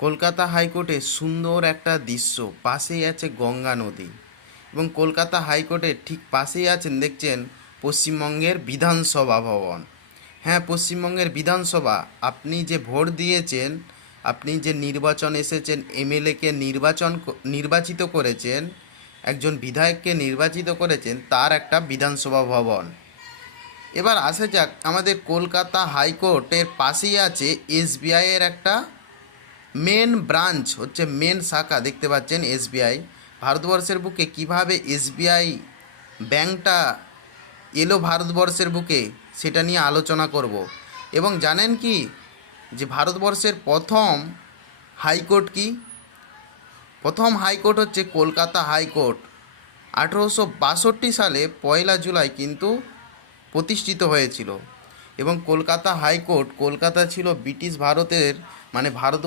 কলকাতা হাইকোর্টে সুন্দর একটা দৃশ্য, পাশেই আছে গঙ্গা নদী এবং কলকাতা হাইকোর্টের ঠিক পাশেই আছেন দেখছেন পশ্চিমবঙ্গের বিধানসভা ভবন। হ্যাঁ, পশ্চিমবঙ্গের বিধানসভা। আপনি যে ভোট দিয়েছেন, আপনি যে নির্বাচন এসেছেন, এমএলএকে নির্বাচিত করেছেন, একজন বিধায়ককে নির্বাচিত করেছেন, তার একটা বিধানসভা ভবন। এবার আসা যাক, আমাদের কলকাতা হাইকোর্টের পাশেই আছে এসবিআইয়ের একটা মেন ব্রাঞ্চ, হচ্ছে মেন শাখা। দেখতে পাচ্ছেন এসবিআই। ভারতবর্ষের বুকে কিভাবে এসবিআই ব্যাংকটা এলো ভারতবর্ষের বুকে, সেটা নিয়ে আলোচনা করব। এবং জানেন কি যে ভারতবর্ষের প্রথম হাইকোর্ট কি? প্রথম হাইকোর্ট হচ্ছে কলকাতা হাইকোর্ট। 1862 সালে 1 জুলাই কিন্তু প্রতিষ্ঠিত হয়েছিল। এবং কলকাতা হাইকোর্ট, কলকাতা ছিল ব্রিটিশ ভারতের, মানে ভারত